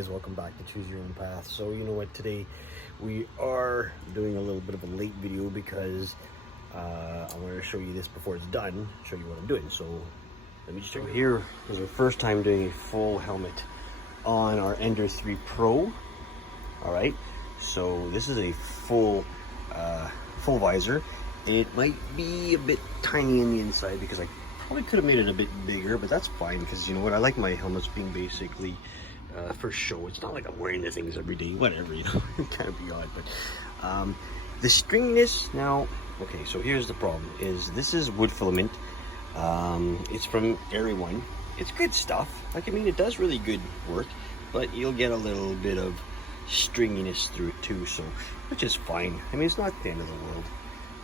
guys, welcome back to Choose Your Own Path. So you know what, today we are doing a little bit of a late video because I wanted to show you this before it's done, show you what I'm doing. So let me just show you. Here is our first time doing a full helmet on our Ender 3 Pro. All right, so this is a full visor. It might be a bit tiny in the inside because I probably could have made it a bit bigger, but that's fine because you know what, I like my helmets being basically for show. It's not like I'm wearing the things every day, whatever, you know. It kind of be odd, but the stringiness now, okay, so here's the problem is this is wood filament. It's from Area 1. It's good stuff, like, I mean, it does really good work, but you'll get a little bit of stringiness through it too, so which is fine. I mean, it's not the end of the world.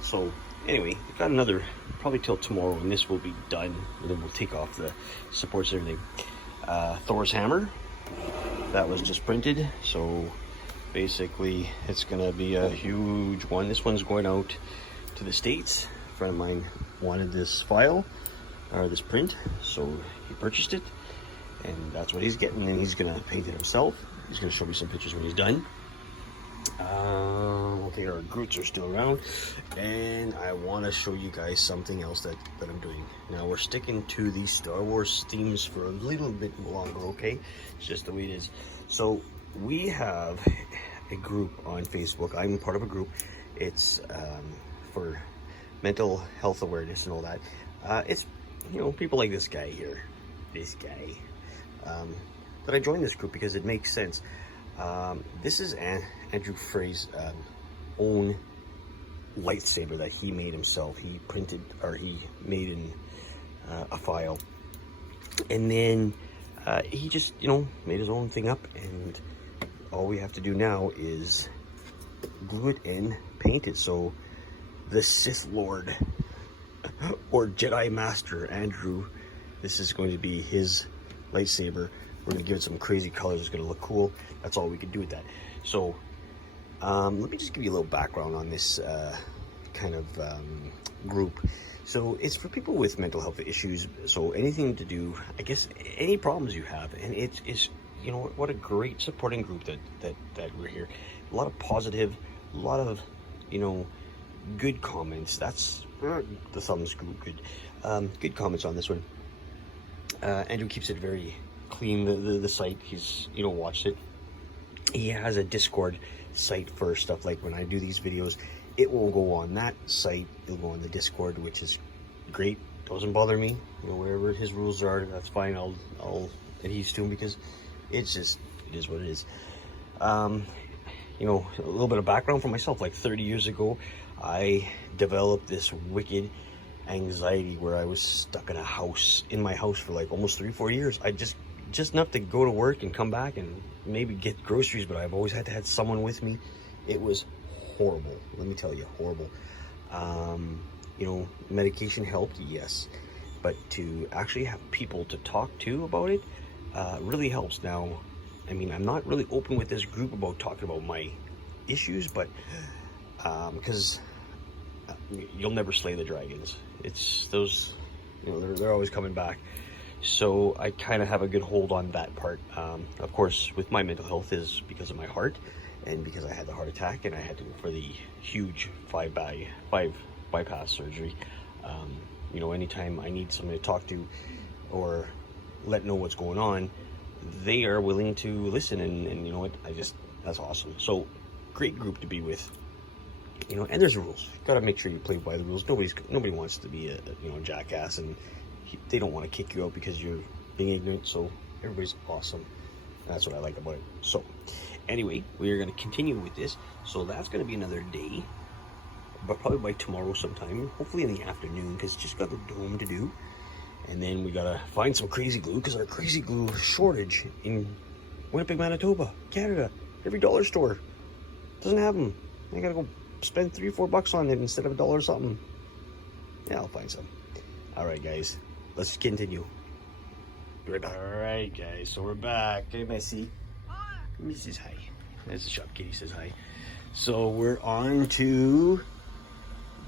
So anyway, we've got another, probably till tomorrow, and this will be done, and then we'll take off the supports and everything. Thor's hammer, that was just printed, so basically it's gonna be a huge one. This one's going out to the States. A friend of mine wanted this file, or this print, so he purchased it, and that's what he's getting, and he's gonna paint it himself. He's gonna show me some pictures when he's done. Okay, our Groots are still around, and I want to show you guys something else that I'm doing. Now we're sticking to the Star Wars themes for a little bit longer, okay? It's just the way it is. So we have a group on Facebook. I'm part of a group. It's for mental health awareness and all that. It's, you know, people like this guy here, that I joined this group because it makes sense. This is Andrew Frey's own lightsaber that he made himself. He printed, or he made in a file, and then he just, you know, made his own thing up, and all we have to do now is glue it and paint it. So the Sith Lord or Jedi Master Andrew, this is going to be his lightsaber. We're going to give it some crazy colors. It's going to look cool. That's all we can do with that. So let me just give you a little background on this kind of group. So it's for people with mental health issues. So anything to do, I guess, any problems you have. And it is, you know, what a great supporting group that we're here. A lot of positive, a lot of, you know, good comments. That's the thumbs good. Good comments on this one. Andrew keeps it very clean, the site. He's, you know, watched it. He has a Discord site for stuff like when I do these videos, it will go on that site, it'll go on the Discord, which is great. Doesn't bother me, you know, whatever his rules are, that's fine. I'll adhere to him because it's just, it is what it is. You know, a little bit of background for myself. Like 30 years ago, I developed this wicked anxiety where I was stuck in my house for like almost 3-4 years. I just enough to go to work and come back and maybe get groceries, but I've always had to have someone with me. It was horrible, let me tell you, horrible. You know, medication helped, yes, but to actually have people to talk to about it really helps. Now, I mean, I'm not really open with this group about talking about my issues, but because you'll never slay the dragons. It's those, you know, they're always coming back. So I kind of have a good hold on that part. Of course, with my mental health is because of my heart, and because I had the heart attack and I had to go for the huge 5 bypass surgery. You know, anytime I need somebody to talk to or let know what's going on, they are willing to listen, and you know what, that's awesome. So great group to be with. You know, and there's rules. You gotta make sure you play by the rules. Nobody wants to be a, you know, jackass, and they don't want to kick you out because you're being ignorant. So everybody's awesome. That's what I like about it. So anyway, we are going to continue with this. So that's going to be another day, but probably by tomorrow sometime, hopefully in the afternoon, because just got the dome to do. And then we gotta find some crazy glue, because our crazy glue shortage in Winnipeg, Manitoba, Canada. Every dollar store doesn't have them. I gotta go spend $3 or $4 on it instead of $1 something. Yeah, I'll find some. All right, guys, let's continue. All right, guys, so we're back. Hey, Messi. He says hi. There's the shop kitty, says hi. So we're on to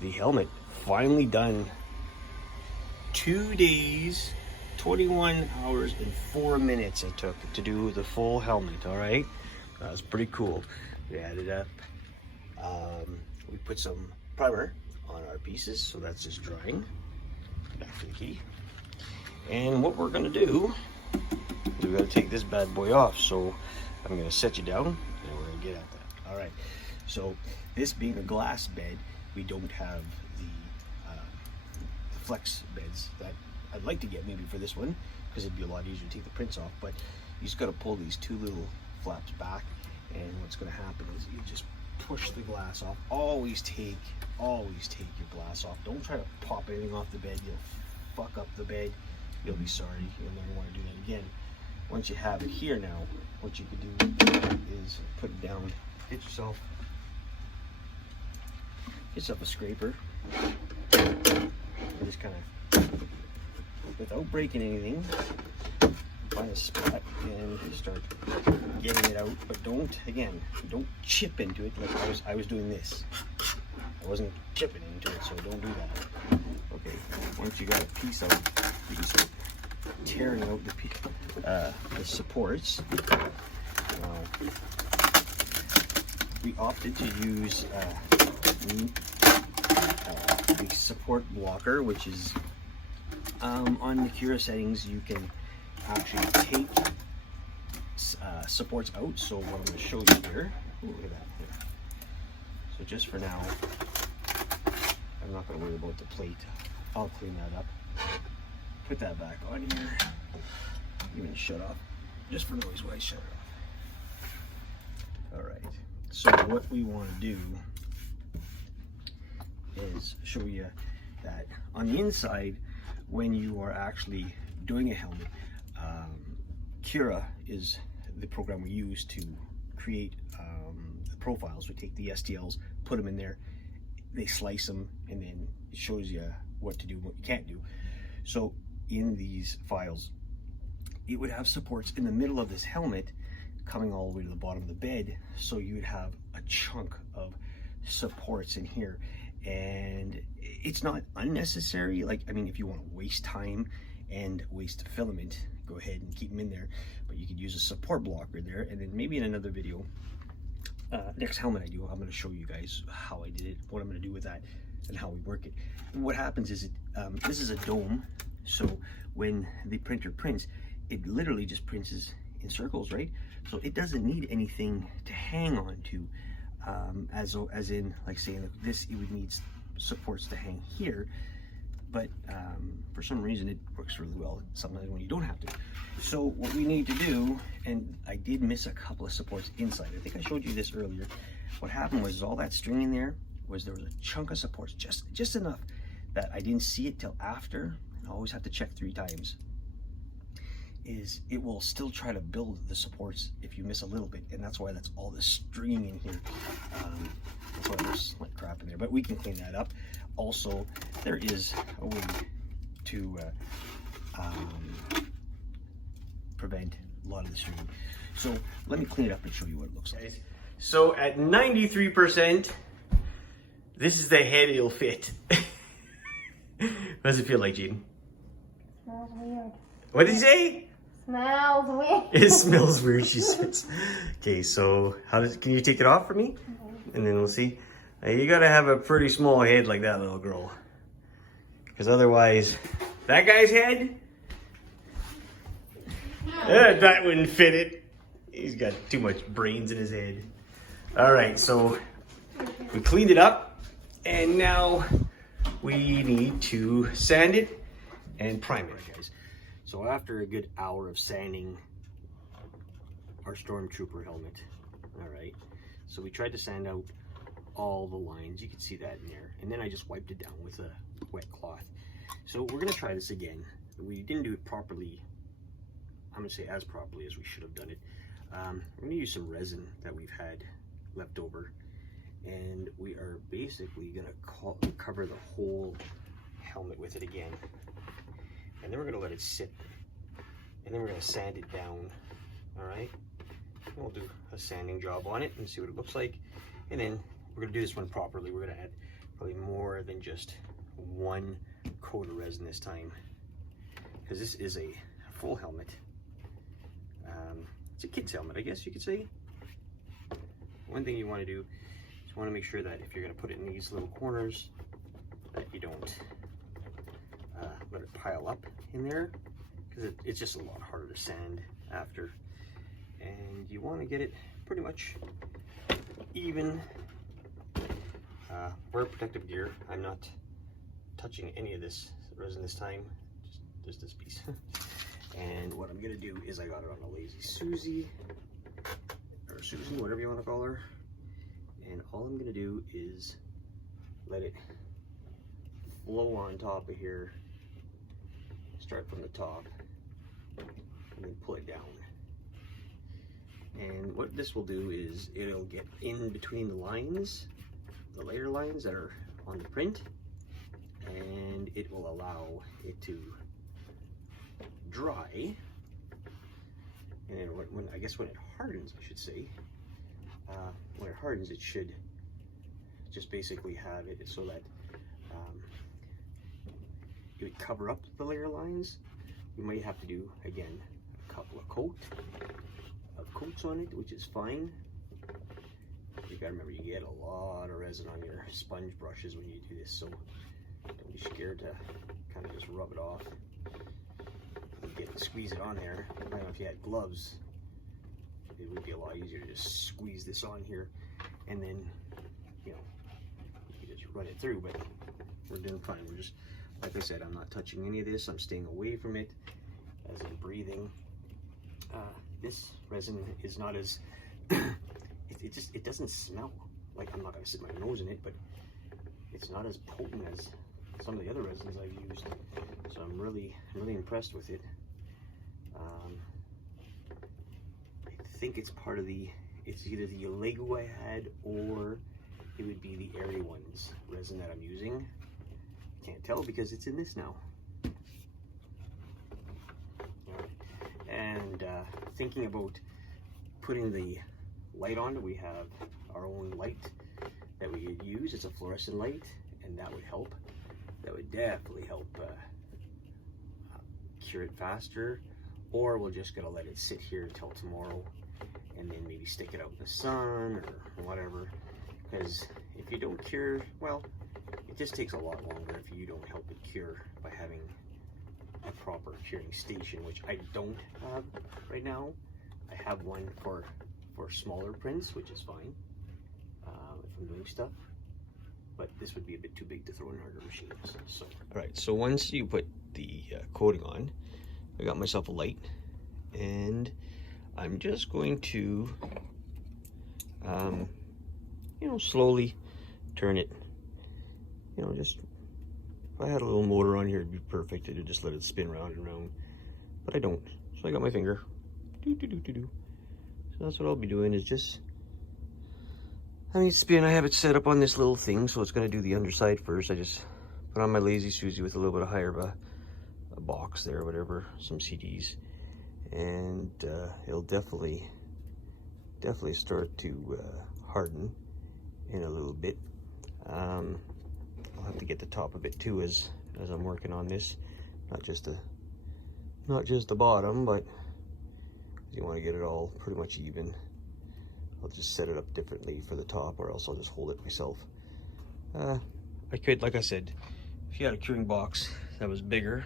the helmet. Finally done. 2 days, 21 hours and 4 minutes it took to do the full helmet. All right, that's pretty cool. We added up. We put some primer on our pieces, so that's just drying. Back to the key. And what we're gonna do, we gotta take this bad boy off. So I'm gonna set you down, and we're gonna get at that. All right. So this being a glass bed, we don't have the flex beds that I'd like to get maybe for this one, because it'd be a lot easier to take the prints off. But you just gotta pull these two little flaps back, and what's gonna happen is you just push the glass off. Always take your glass off. Don't try to pop anything off the bed. You'll fuck up the bed. You'll be sorry. You'll never want to do that again. Once you have it here now, what you can do is put it down. Get yourself a scraper. And just kind of, without breaking anything, find a spot and start getting it out. But don't chip into it like I was doing this. I wasn't chipping into it, so don't do that. Okay, once you got a piece out, you can start tearing out the supports. We opted to use the support blocker, which is on the Cura settings. You can actually take supports out. So what I'm going to show you here, ooh, look at that here. So just for now, I'm not going to worry about the plate. I'll clean that up, put that back on here, even shut off, just for noise wise, shut it off. All right, so what we want to do is show you that on the inside, when you are actually doing a helmet, Cura is the program we use to create the profiles. We take the STLs, put them in there, they slice them, and then it shows you what to do and what you can't do. So in these files, it would have supports in the middle of this helmet coming all the way to the bottom of the bed, so you would have a chunk of supports in here. And it's not unnecessary. Like, I mean, if you want to waste time and waste filament, go ahead and keep them in there, but you could use a support blocker there. And then maybe in another video, next helmet I do, I'm going to show you guys how I did it, what I'm going to do with that, and how we work it. And what happens is this is a dome, so when the printer prints, it literally just prints in circles, right? So it doesn't need anything to hang on to, as in, like, saying this, it would need supports to hang here. But for some reason it works really well sometimes when you don't have to. So what we need to do, and I did miss a couple of supports inside. I think I showed you this earlier. What happened was all that string in there was a chunk of supports, just enough that I didn't see it till after. I always have to check 3 times. Is it will still try to build the supports if you miss a little bit, and that's why that's all this stringing in here. That's why there's like crap in there, but we can clean that up. Also, there is a way to prevent a lot of the stringing. So let me clean it up and show you what it looks like. So at 93%, this is the head it'll fit. What does it feel like, Jaden? Smells weird. What did he say? Smells weird. It smells weird, she says. Okay, so can you take it off for me? And then we'll see. You gotta have a pretty small head like that little girl. Because otherwise, that guy's head, that wouldn't fit it. He's got too much brains in his head. All right, so we cleaned it up, and now we need to sand it and prime it, guys. So after a good hour of sanding our Stormtrooper helmet, all right, so we tried to sand out all the lines. You can see that in there. And then I just wiped it down with a wet cloth. So we're gonna try this again. We didn't do it properly. I'm gonna say as properly as we should have done it. We're gonna use some resin that we've had left over. And we are basically gonna cover the whole helmet with it again. And then we're gonna let it sit. And then we're gonna sand it down, all right? And we'll do a sanding job on it and see what it looks like. And then we're gonna do this one properly. We're gonna add probably more than just 1 coat of resin this time. because this is a full helmet. It's a kid's helmet, I guess you could say. One thing you want to do is you want to make sure that if you're going to put it in these little corners, that you don't let it pile up in there, because it's just a lot harder to sand after. And you want to get it pretty much even. Wear protective gear. I'm not touching any of this resin this time, just this piece. And what I'm gonna do is I got it on a Lazy Susie, or Susan, whatever you want to call her. And all I'm gonna do is let it flow on top of here. Start from the top and then pull it down. And what this will do is it'll get in between the lines, the layer lines that are on the print, and it will allow it to dry. And then when I guess when it hardens, I should say, when it hardens, it should just basically have it so that it would cover up the layer lines. You might have to do, again, a couple of coats on it, which is fine. You gotta remember, you get a lot of resin on your sponge brushes when you do this, so don't be scared to kind of just rub it off. Squeeze it on there. I don't know, if you had gloves, it would be a lot easier to just squeeze this on here, and then, you know, you can just run it through. But we're doing fine. We're just, like I said, I'm not touching any of this. I'm staying away from it as I'm breathing. This resin is not as it doesn't smell like, I'm not gonna stick my nose in it, but it's not as potent as some of the other resins I've used. So I'm really impressed with it. I think it's part of it's either the Lego I had, or it would be the Airy Ones resin that I'm using. Can't tell because it's in this now. And thinking about putting the light on, we have our own light that we could use. It's a fluorescent light, and that would help. That would definitely help cure it faster. Or we're just gonna let it sit here until tomorrow, and then maybe stick it out in the sun or whatever. Because if you don't cure, well, it just takes a lot longer if you don't help it cure by having a proper curing station, which I don't have right now. I have one for smaller prints, which is fine if I'm doing stuff. But this would be a bit too big to throw in harder machines. So, all right. So once you put the coating on, I got myself a light, and I'm just going to, you know, slowly turn it. You know, just, if I had a little motor on here, it'd be perfect. It'd just let it spin round and round, but I don't. So I got my finger. So that's what I'll be doing, is just, spin. I have it set up on this little thing, so it's going to do the underside first. I just put on my Lazy Susie with a little bit of higher of a box there, whatever, some CDs, and it'll definitely start to harden in a little bit. I'll have to get the top of it too as I'm working on this, not just the bottom, but you want to get it all pretty much even. I'll just set it up differently for the top, or else I'll just hold it myself. I could, like I said, if you had a curing box that was bigger,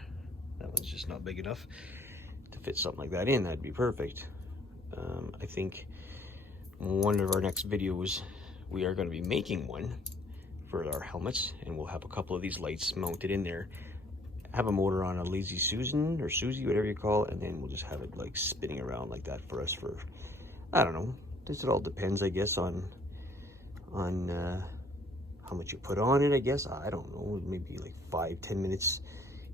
that one's just not big enough to fit something like that in, that'd be perfect. I think one of our next videos, we are going to be making one for our helmets, and we'll have a couple of these lights mounted in there, have a motor on a Lazy Susan or Susie, whatever you call it, and then we'll just have it like spinning around like that for us for, I don't know, it all depends, I guess, on how much you put on it, I guess. I don't know, maybe like 5-10 minutes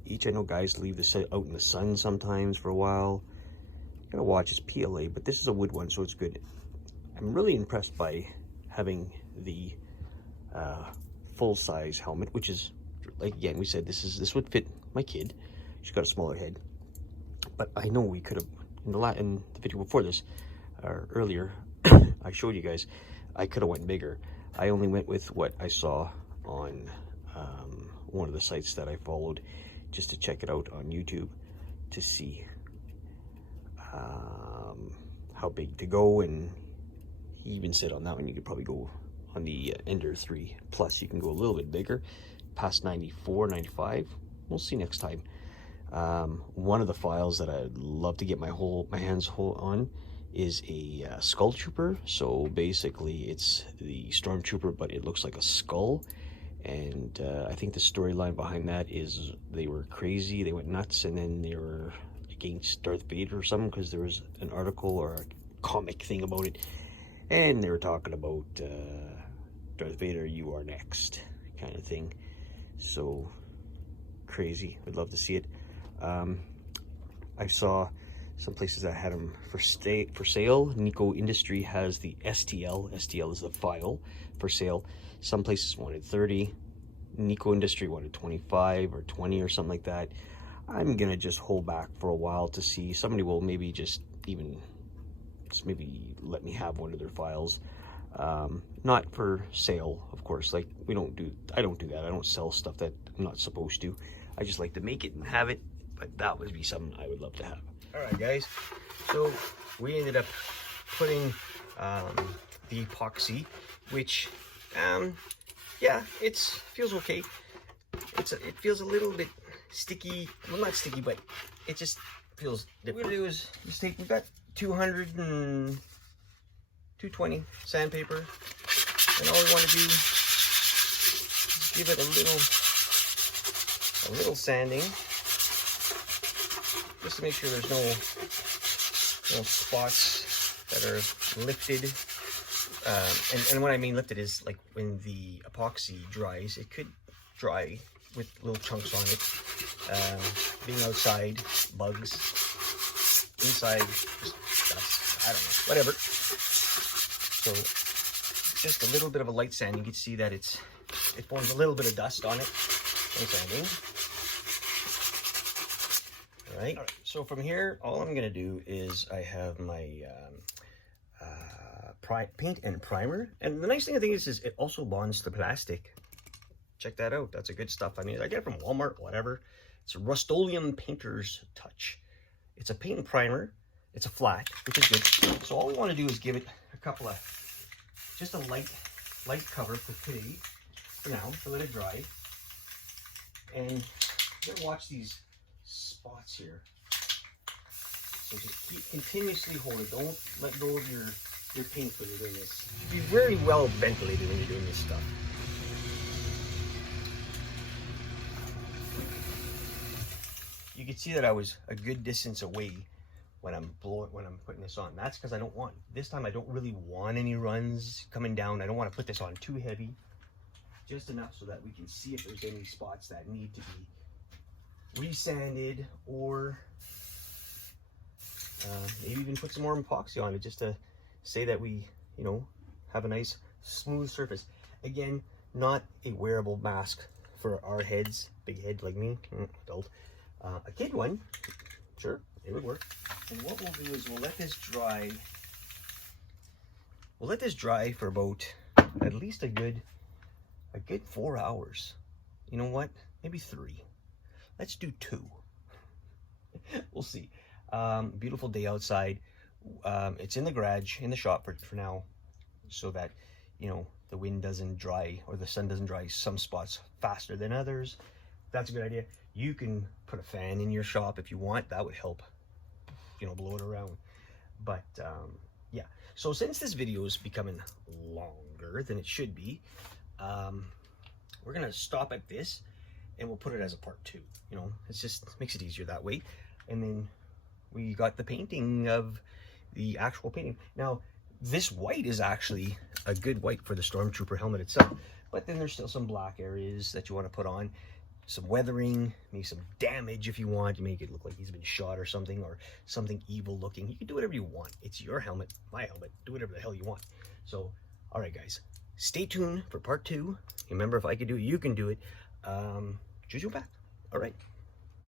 each. I know guys leave this out in the sun sometimes for a while. You gotta watch, it's PLA, but this is a wood one, so it's good. I'm really impressed by having the full-size helmet, which is, like, again, we said this would fit my kid. She's got a smaller head, but I know we could have, in the video before this, or earlier, I showed you guys, I could have went bigger. I only went with what I saw on one of the sites that I followed just to check it out on YouTube. to see how big to go, and he even said on that one you could probably go on the Ender 3 Plus, you can go a little bit bigger, past 94, 95. We'll see next time. One of the files that I'd love to get my hands on is a Skull Trooper. So basically it's the Stormtrooper, but it looks like a skull. And I think the storyline behind that is they were crazy, they went nuts, and then they were against Darth Vader or something, because there was an article or a comic thing about it, and they were talking about Darth Vader, you are next, kind of thing. So crazy. I'd love to see it. I saw some places that had them for sale. Nico Industry has the STL. STL is the file for sale. Some places wanted 30. Nico Industry wanted 25 or 20 or something like that. I'm gonna just hold back for a while to see. Somebody will maybe just maybe let me have one of their files. Not for sale, of course. Like I don't do that. I don't sell stuff that I'm not supposed to. I just like to make it and have it, but that would be something I would love to have. All right, guys. So we ended up putting the epoxy, which, yeah, it feels okay. It feels a little bit sticky. Well, not sticky, but it just feels different. What we're gonna do is just take, we've got 220 sandpaper, and all we want to do is give it a little sanding, just to make sure there's no spots that are lifted. And what I mean lifted is like when the epoxy dries, it could dry with little chunks on it. Being outside, bugs. Inside, just dust. I don't know, whatever. So just a little bit of a light sand. You can see that it forms a little bit of dust on it. Sanding. All right. So from here, all I'm gonna do is I have my paint and primer, and the nice thing I think is it also bonds to plastic. Check that out. That's a good stuff. I mean, I get it from Walmart, whatever. It's a Rust-Oleum Painter's Touch. It's a paint and primer. It's a flat, which is good. So all we want to do is give it a couple of, just a light cover for today, for now, to let it dry. And you're gonna watch these spots here. So just continuously hold it. Don't let go of your paint when you're doing this. Be very well ventilated when you're doing this stuff. You can see that I was a good distance away when I'm putting this on. That's because I don't want, this time I don't really want any runs coming down. I don't want to put this on too heavy. Just enough so that we can see if there's any spots that need to be resanded, or maybe even put some more epoxy on it, just to say that we, have a nice smooth surface. Again, not a wearable mask for our heads, big head like me, adult. A kid one, sure, it would work. And what we'll do is we'll let this dry. We'll let this dry for about at least a good 4 hours. You know what? Maybe 3. Let's do 2. We'll see. Beautiful day outside. It's in the garage, in the shop for now, so that, the wind doesn't dry, or the sun doesn't dry some spots faster than others. That's a good idea. You can put a fan in your shop if you want. That would help, blow it around. But yeah, so since this video is becoming longer than it should be, we're gonna stop at this, and we'll put it as a part 2. It's just makes it easier that way. And then we got the painting of the actual painting. Now, this white is actually a good white for the Stormtrooper helmet itself, but then there's still some black areas that you want to put on, some weathering, maybe some damage if you want to make it look like he's been shot or something evil looking. You can do whatever you want. It's your helmet, my helmet. Do whatever the hell you want. So, all right, guys, stay tuned for part 2. Remember, if I could do it, you can do it. Choose your path. All right.